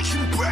I can breathe.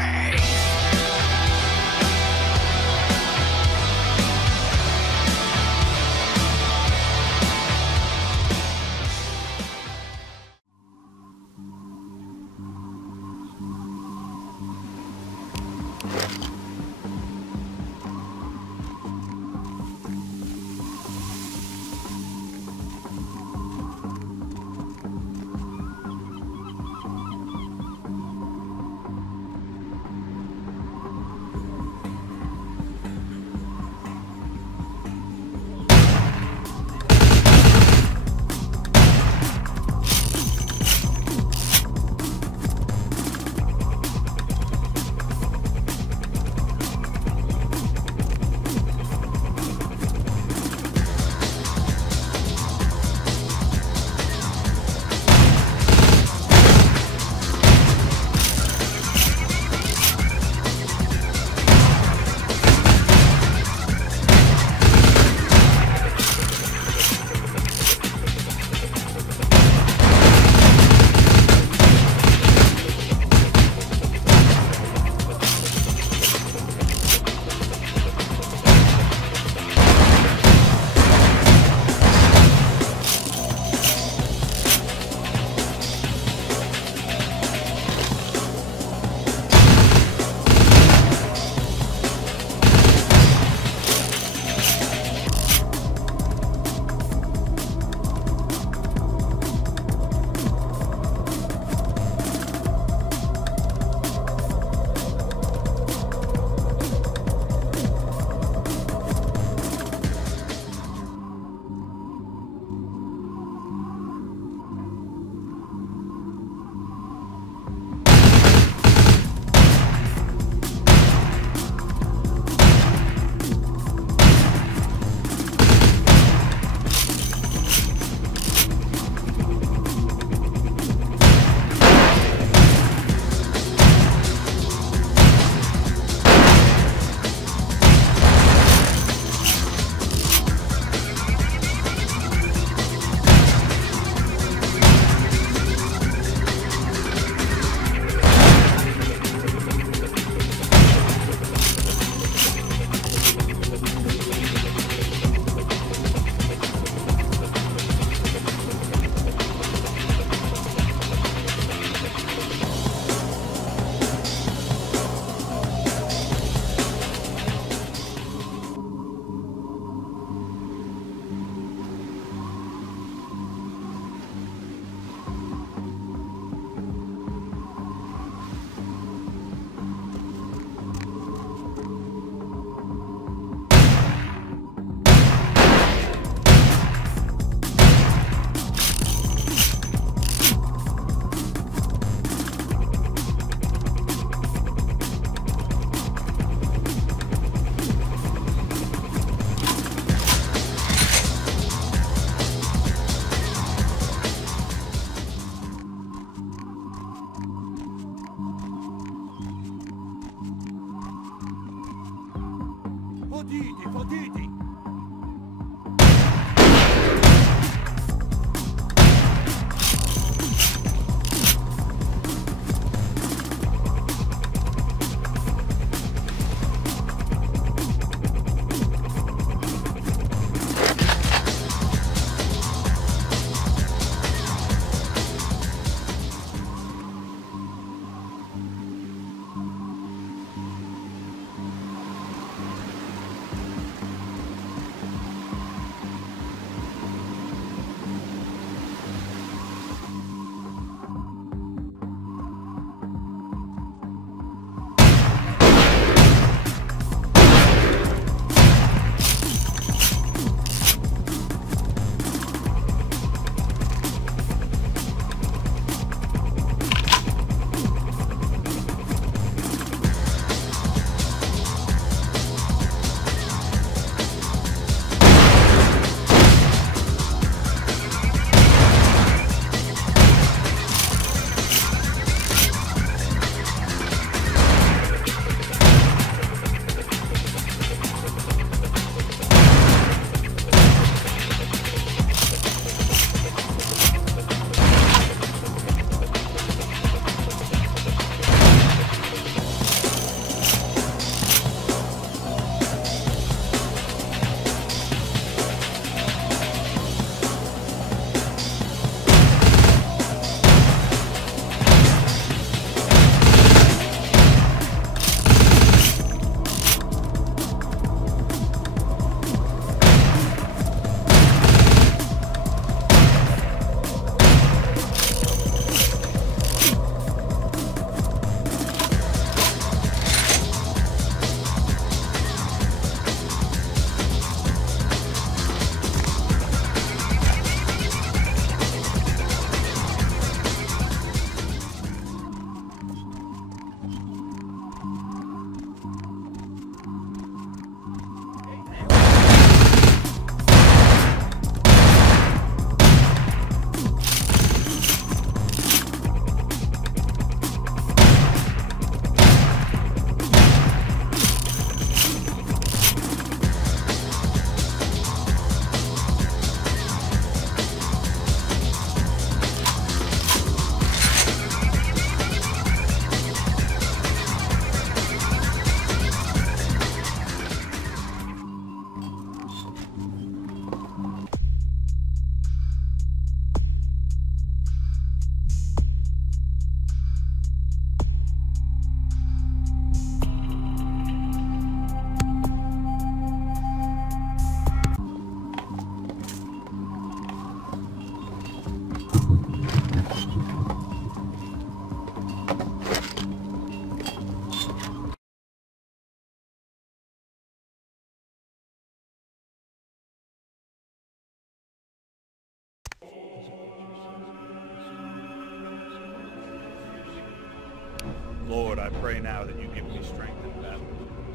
Lord, I pray now that you give me strength in battle,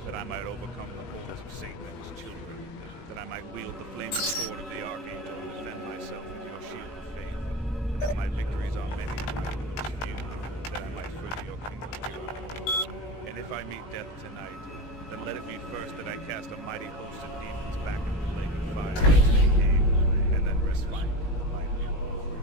that I might overcome the hordes of Satan and his children, that I might wield the flaming sword of the Archangel and defend myself with your shield of faith, and that my victories are many and my wounds few, that I might further your kingdom. And if I meet death tonight, then let it be first that I cast a mighty host of demons back into the lake of fire as they came, and then rest finally in the light of your Lord.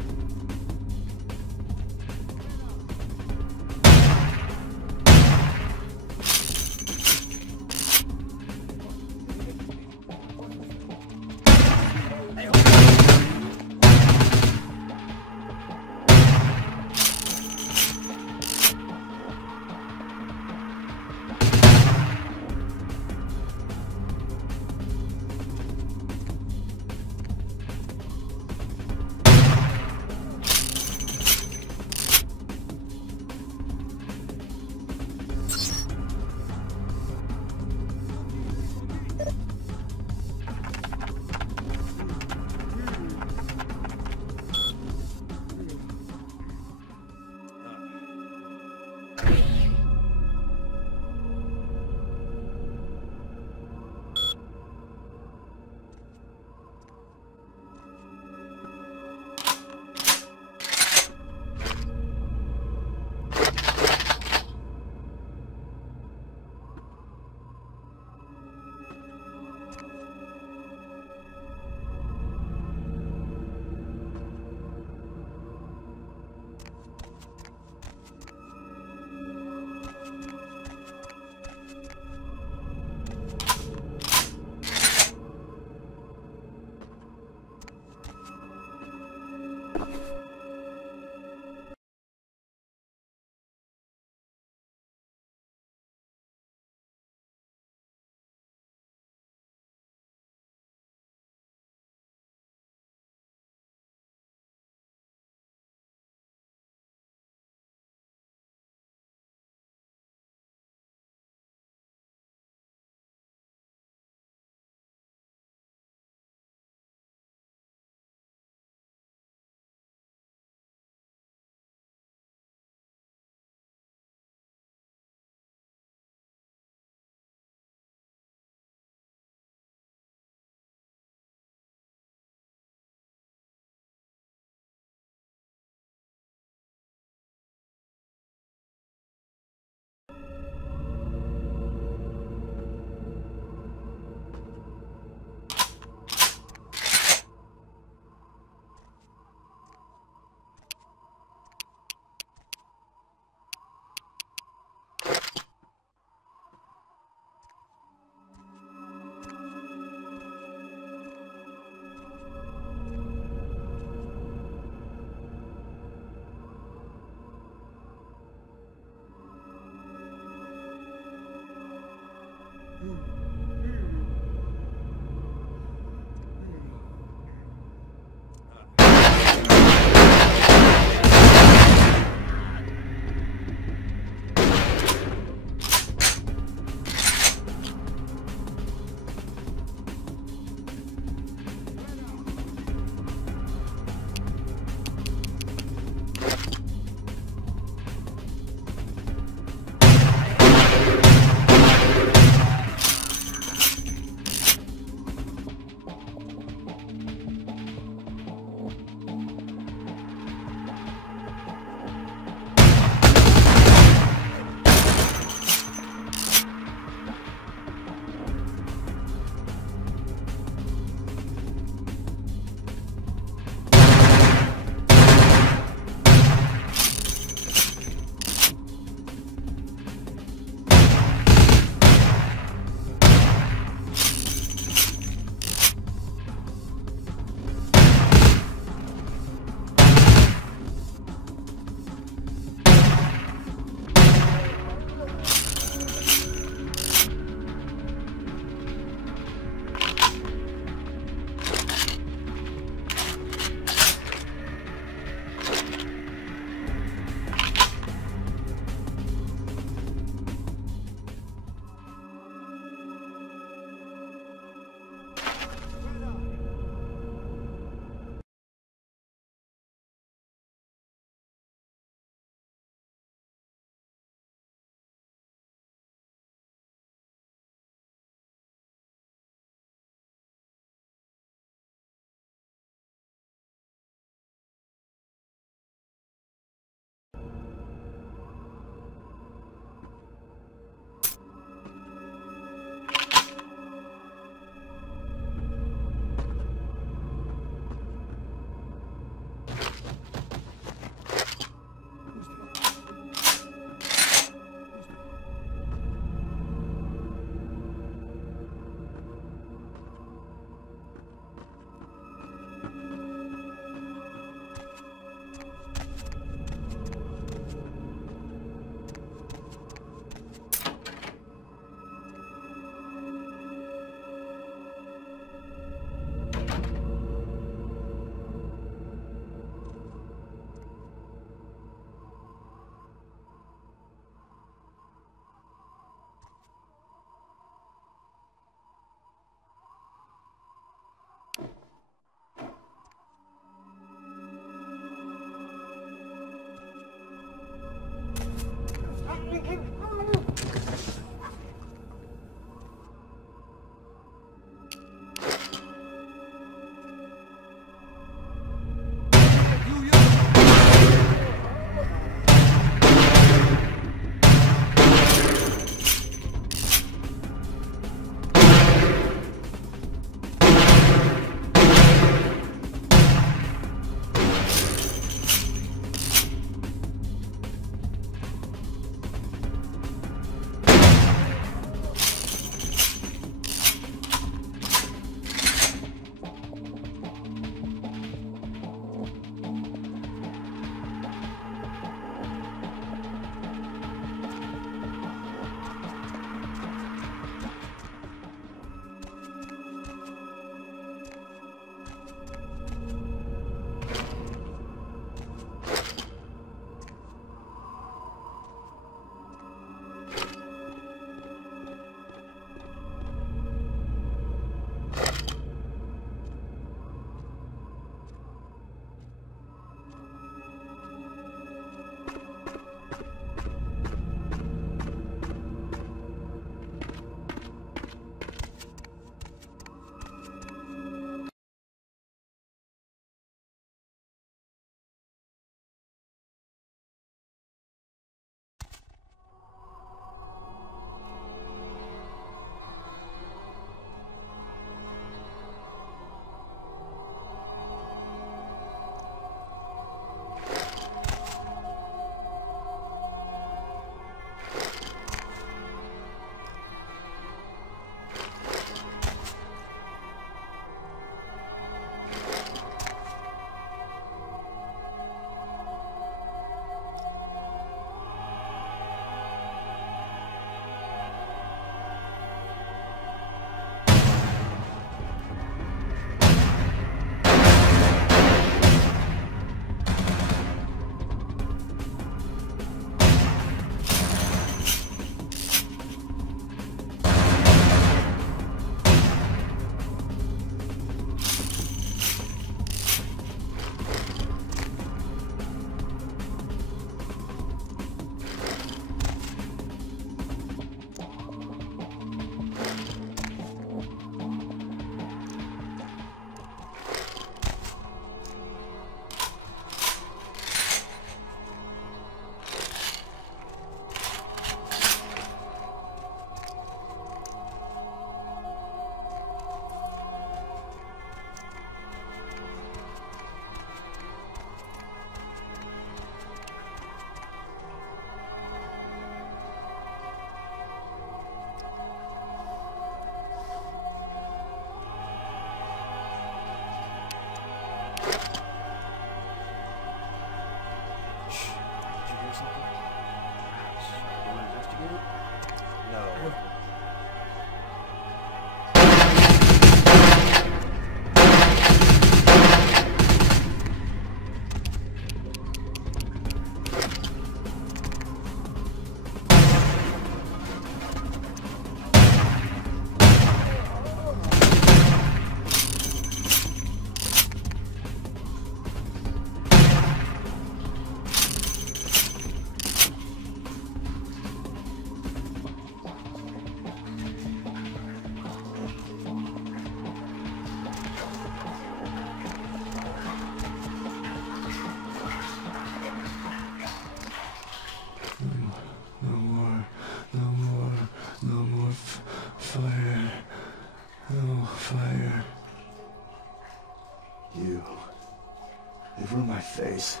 They've ruined my face.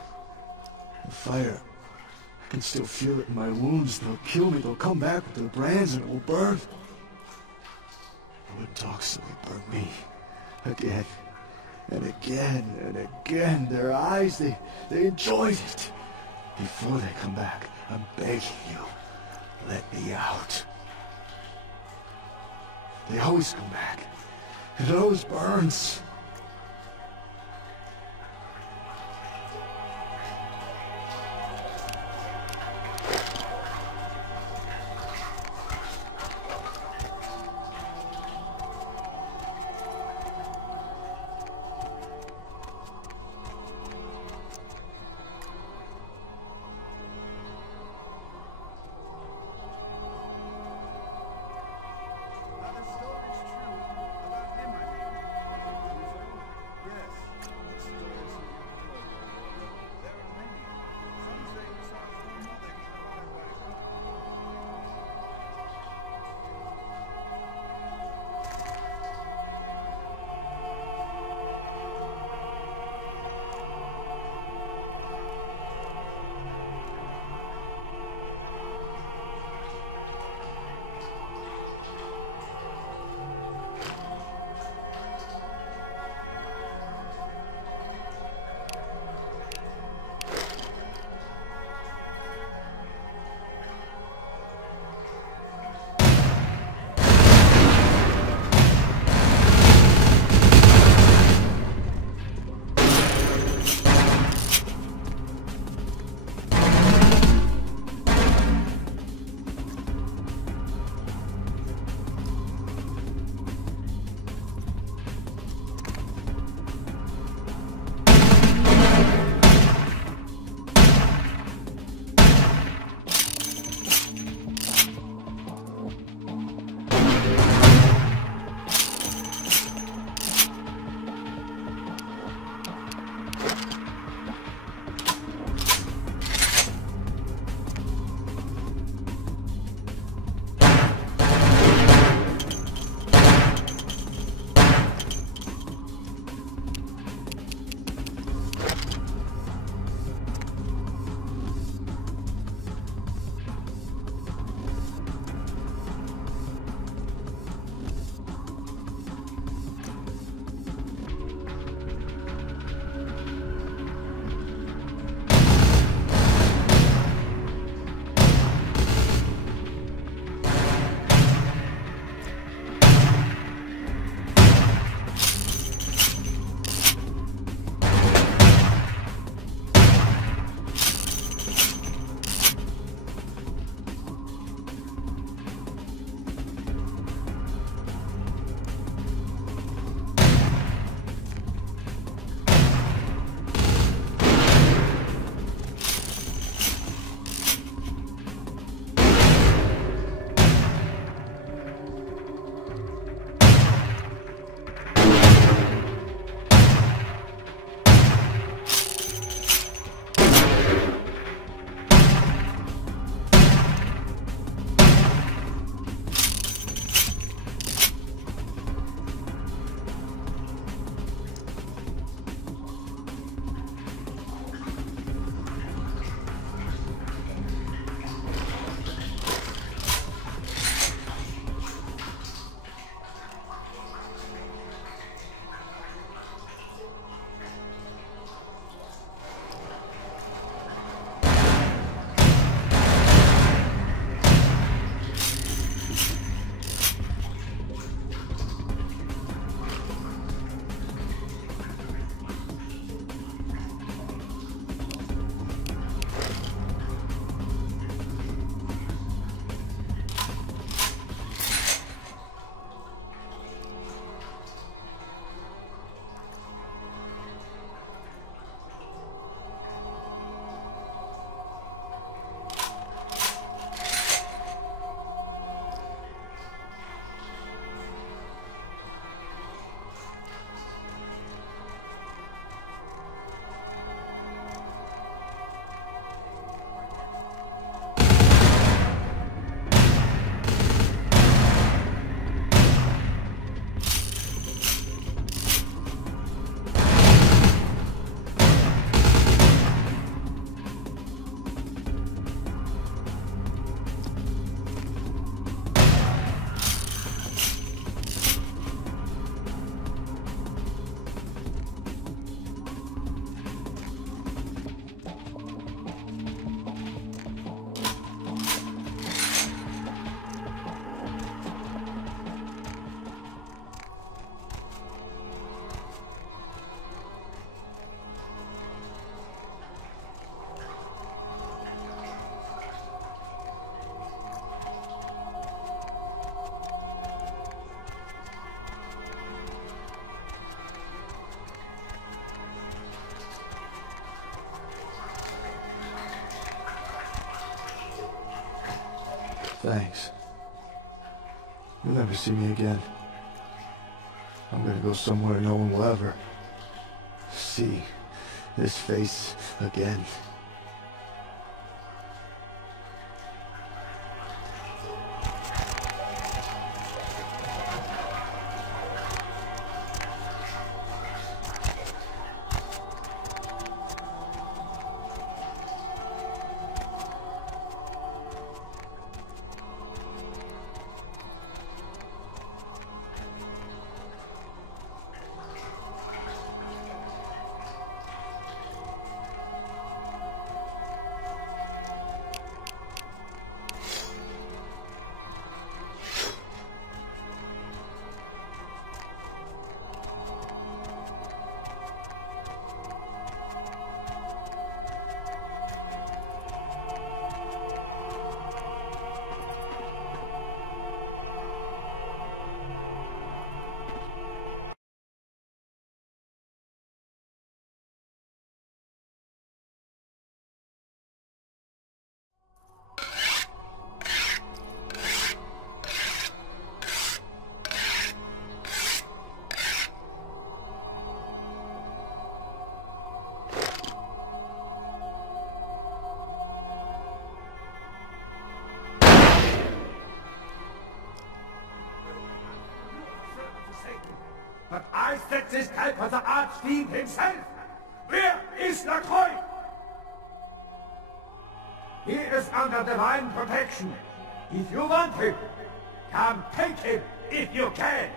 The fire. I can still feel it in my wounds. They'll kill me. They'll come back with their brands and it will burn. I wouldn't talk, so they burn me. Again. And again and again. Their eyes, they enjoyed it. Before they come back, I'm begging you. Let me out. They always come back. It always burns. Thanks. You'll never see me again. I'm gonna go somewhere no one will ever see this face again. But I set this type for the Archfiend himself! Where is Lacroix? He is under divine protection. If you want him, come take him if you can!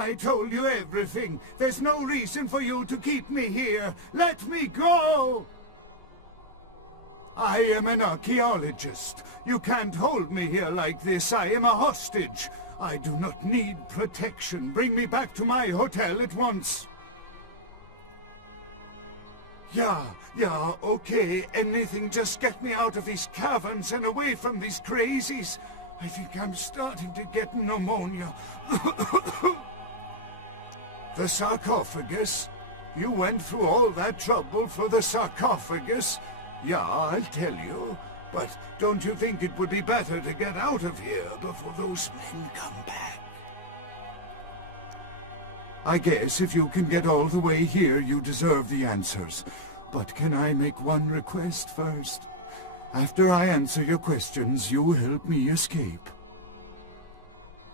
I told you everything. There's no reason for you to keep me here. Let me go! I am an archaeologist. You can't hold me here like this. I am a hostage. I do not need protection. Bring me back to my hotel at once. Yeah, okay. Anything, just get me out of these caverns and away from these crazies. I think I'm starting to get pneumonia. The sarcophagus? You went through all that trouble for the sarcophagus? Yeah, I'll tell you. But don't you think it would be better to get out of here before those men come back? I guess if you can get all the way here, you deserve the answers. But can I make one request first? After I answer your questions, you help me escape.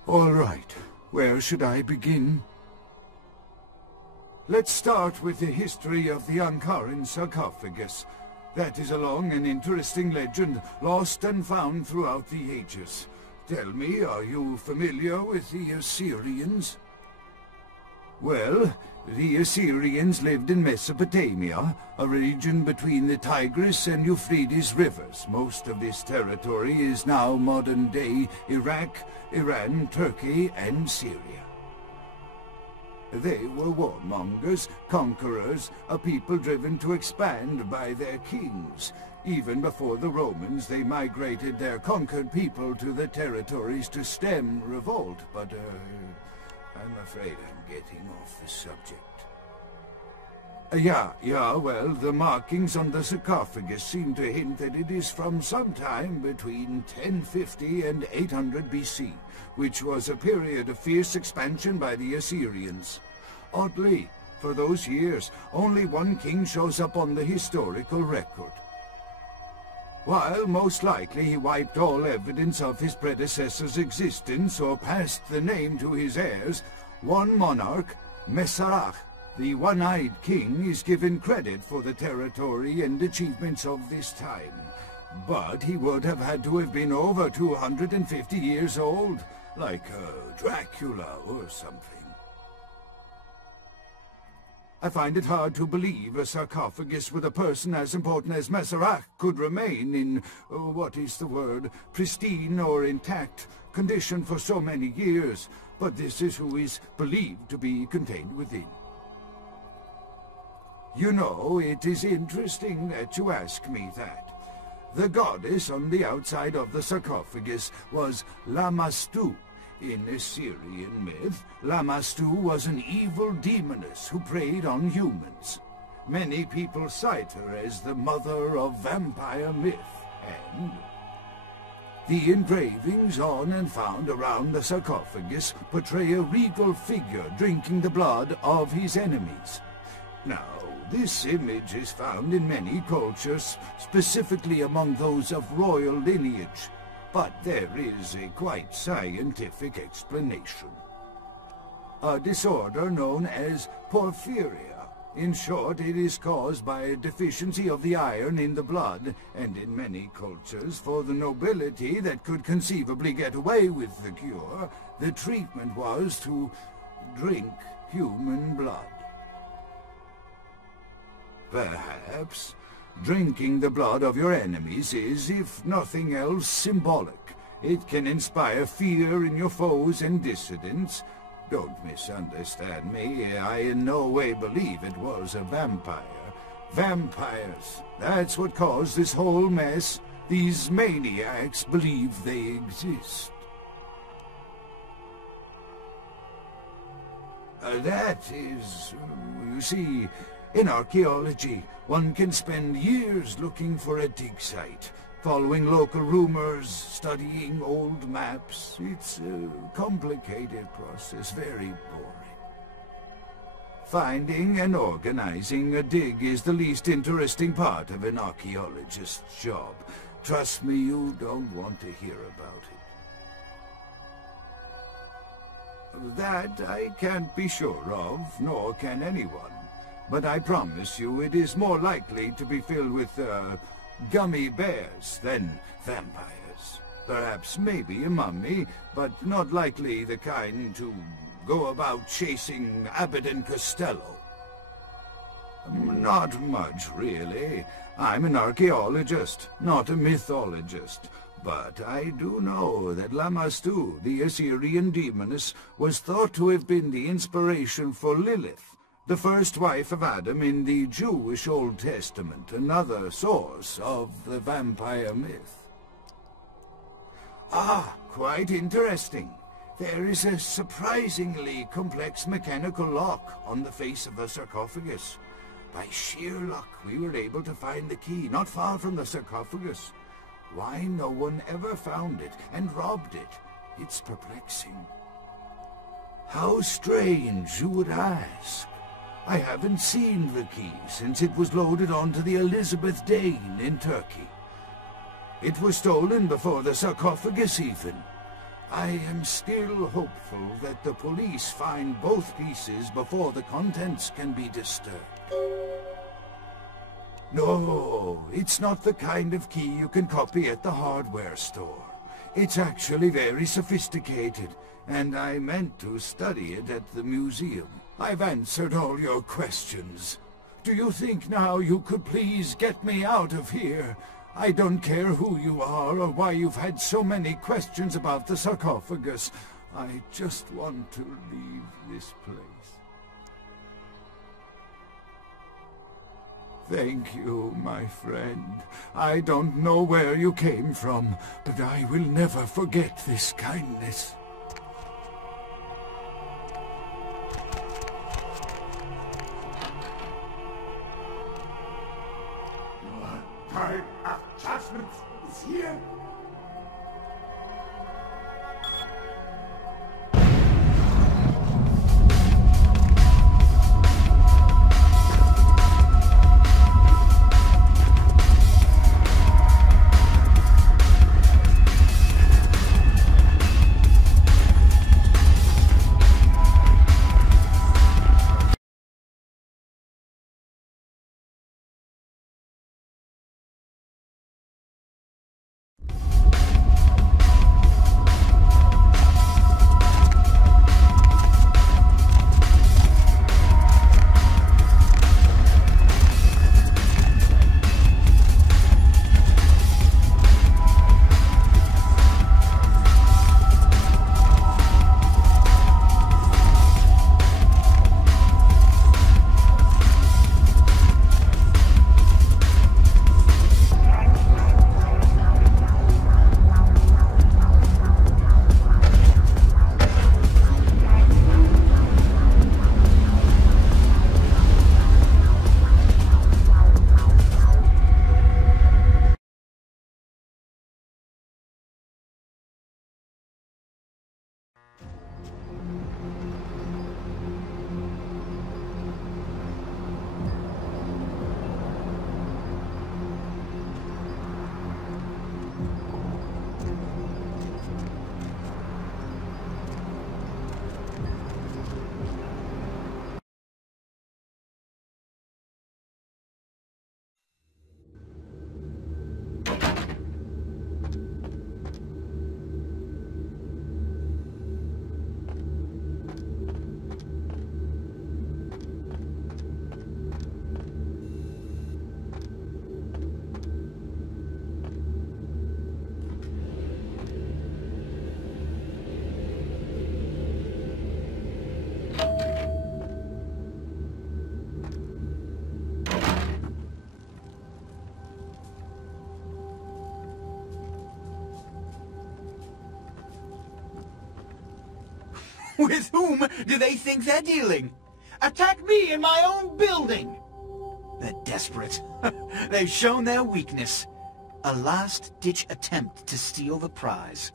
All right. Where should I begin? Let's start with the history of the Ankaran sarcophagus. That is a long and interesting legend, lost and found throughout the ages. Tell me, are you familiar with the Assyrians? Well, the Assyrians lived in Mesopotamia, a region between the Tigris and Euphrates rivers. Most of this territory is now modern-day Iraq, Iran, Turkey, and Syria. They were warmongers, conquerors, a people driven to expand by their kings. Even before the Romans, they migrated their conquered people to the territories to stem revolt, but, I'm afraid I'm getting off the subject. Well, the markings on the sarcophagus seem to hint that it is from sometime between 1050 and 800 BC, which was a period of fierce expansion by the Assyrians. Oddly, for those years, only one king shows up on the historical record. While most likely he wiped all evidence of his predecessor's existence or passed the name to his heirs, one monarch, Masquerade, the one-eyed king, is given credit for the territory and achievements of this time. But he would have had to have been over 250 years old, like Dracula or something. I find it hard to believe a sarcophagus with a person as important as Masquerade could remain in, pristine or intact condition for so many years, but this is who is believed to be contained within. You know, it is interesting that you ask me that. The goddess on the outside of the sarcophagus was Lamashtu. In Assyrian myth, Lamashtu was an evil demoness who preyed on humans. Many people cite her as the mother of vampire myth, and the engravings on and found around the sarcophagus portray a regal figure drinking the blood of his enemies. Now, this image is found in many cultures, specifically among those of royal lineage, but there is a quite scientific explanation. A disorder known as porphyria. In short, it is caused by a deficiency of the iron in the blood, and in many cultures, for the nobility that could conceivably get away with the cure, the treatment was to drink human blood. Perhaps drinking the blood of your enemies is, if nothing else, symbolic. It can inspire fear in your foes and dissidents. Don't misunderstand me. I in no way believe it was a vampire. Vampires. That's what caused this whole mess. These maniacs believe they exist. That is, you see, in archaeology, one can spend years looking for a dig site, following local rumors, studying old maps. It's a complicated process, very boring. Finding and organizing a dig is the least interesting part of an archaeologist's job. Trust me, you don't want to hear about it. That I can't be sure of, nor can anyone. But I promise you it is more likely to be filled with, gummy bears than vampires. Perhaps maybe a mummy, but not likely the kind to go about chasing Abbott and Costello? Not much, really. I'm an archaeologist, not a mythologist. But I do know that Lamastu, the Assyrian demoness, was thought to have been the inspiration for Lilith, the first wife of Adam in the Jewish Old Testament, another source of the vampire myth. Ah, quite interesting. There is a surprisingly complex mechanical lock on the face of the sarcophagus. By sheer luck, we were able to find the key not far from the sarcophagus. Why no one ever found it and robbed it, it's perplexing. How strange, you would ask. I haven't seen the key since it was loaded onto the Elizabeth Dane in Turkey. It was stolen before the sarcophagus even. I am still hopeful that the police find both pieces before the contents can be disturbed. No, it's not the kind of key you can copy at the hardware store. It's actually very sophisticated, and I meant to study it at the museum. I've answered all your questions. Do you think now you could please get me out of here? I don't care who you are or why you've had so many questions about the sarcophagus. I just want to leave this place. Thank you, my friend. I don't know where you came from, but I will never forget this kindness. Your time of judgment is here. With whom do they think they're dealing? Attack me in my own building! They're desperate. They've shown their weakness. A last-ditch attempt to steal the prize.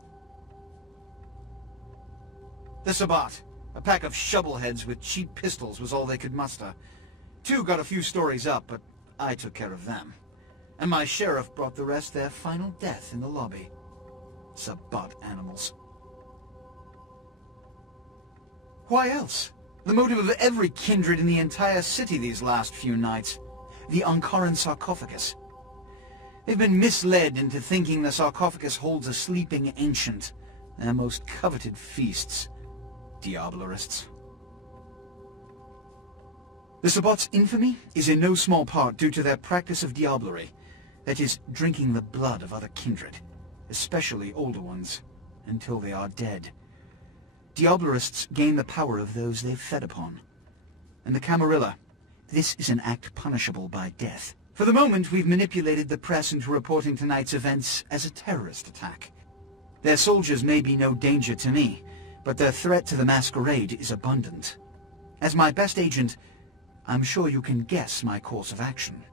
The Sabbat. A pack of shovelheads with cheap pistols was all they could muster. Two got a few stories up, but I took care of them. And my sheriff brought the rest their final death in the lobby. Sabbat animals. Why else? The motive of every kindred in the entire city these last few nights. The Ankaran sarcophagus. They've been misled into thinking the sarcophagus holds a sleeping ancient, their most coveted feasts. Diablerists. The Sabbat's infamy is in no small part due to their practice of diablerie, that is, drinking the blood of other kindred, especially older ones, until they are dead. Diablerists gain the power of those they've fed upon. And the Camarilla, this is an act punishable by death. For the moment, we've manipulated the press into reporting tonight's events as a terrorist attack. Their soldiers may be no danger to me, but their threat to the Masquerade is abundant. As my best agent, I'm sure you can guess my course of action.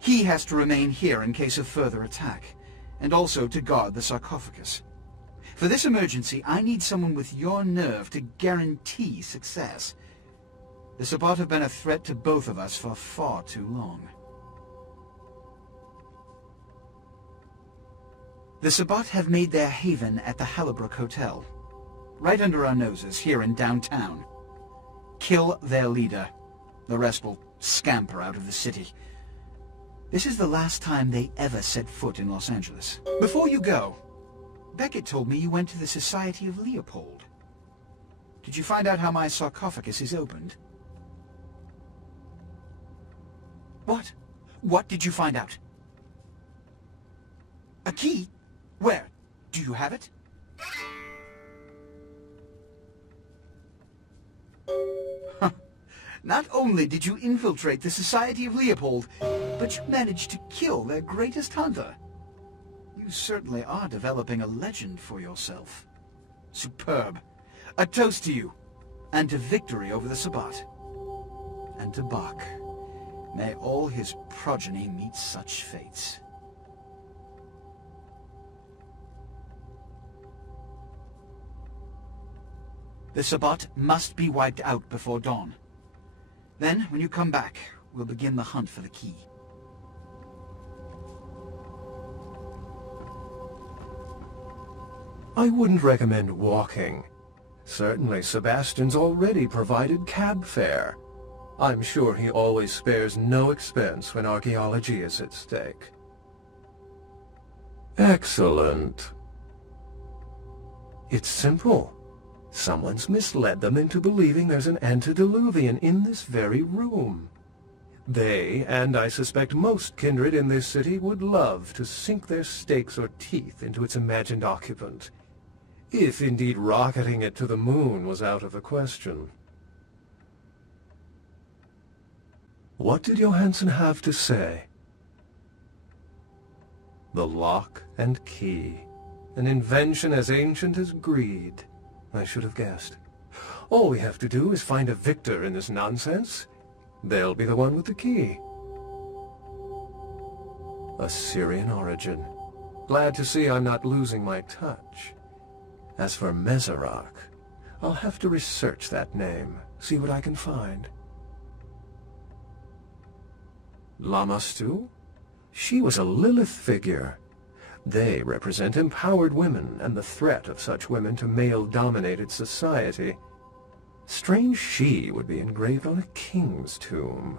He has to remain here in case of further attack, and also to guard the sarcophagus. For this emergency, I need someone with your nerve to guarantee success. The Sabbat have been a threat to both of us for far too long. The Sabbat have made their haven at the Hallibrook Hotel, right under our noses here in downtown. Kill their leader. The rest will scamper out of the city. This is the last time they ever set foot in Los Angeles. Before you go, Beckett told me you went to the Society of Leopoldo. Did you find out how my sarcophagus is opened? What? What did you find out? A key? Where? Do you have it? Huh. Not only did you infiltrate the Society of Leopoldo, but you managed to kill their greatest hunter. You certainly are developing a legend for yourself. Superb. A toast to you, and to victory over the Sabbat. And to Bach. May all his progeny meet such fates. The Sabbat must be wiped out before dawn. Then, when you come back, we'll begin the hunt for the key. I wouldn't recommend walking. Certainly, Sebastian's already provided cab fare. I'm sure he always spares no expense when archaeology is at stake. Excellent. It's simple. Someone's misled them into believing there's an antediluvian in this very room. They, and I suspect most kindred in this city, would love to sink their stakes or teeth into its imagined occupant, if indeed rocketing it to the moon was out of the question. What did Johansen have to say? The lock and key, an invention as ancient as greed. I should have guessed. All we have to do is find a victor in this nonsense. They'll be the one with the key. Assyrian origin. Glad to see I'm not losing my touch. As for Meserak, I'll have to research that name, see what I can find. Lamastu? She was a Lilith figure. They represent empowered women and the threat of such women to male-dominated society. Strange she would be engraved on a king's tomb.